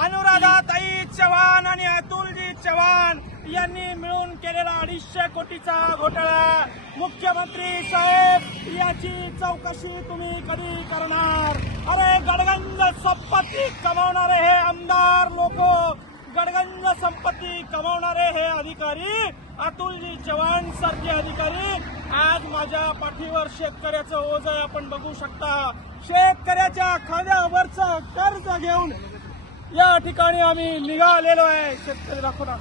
अनुराधाताई चव्हाण आणि अतुलजी चव्हाण यांनी मिळून केलेला 250 कोटीचा घोटाळा, मुख्यमंत्री साहेब याची चौकशी तुम्ही कधी करणार? अरे गडगंज संपत्ती कमावणारे हे आमदार लोक, गडगंज संपत्ती कमावणारे हे अधिकारी, अतुलजी चव्हाण सारखे अधिकारी आज माझ्या पाठीवर शेतकऱ्याचं ओझ आहे. आपण बघू शकता, शेतकऱ्याच्या खांद्यावरचं कर्ज घेऊन या ठिकाणी आम्ही निघालेलो आहे. शेतकरी दाखवणार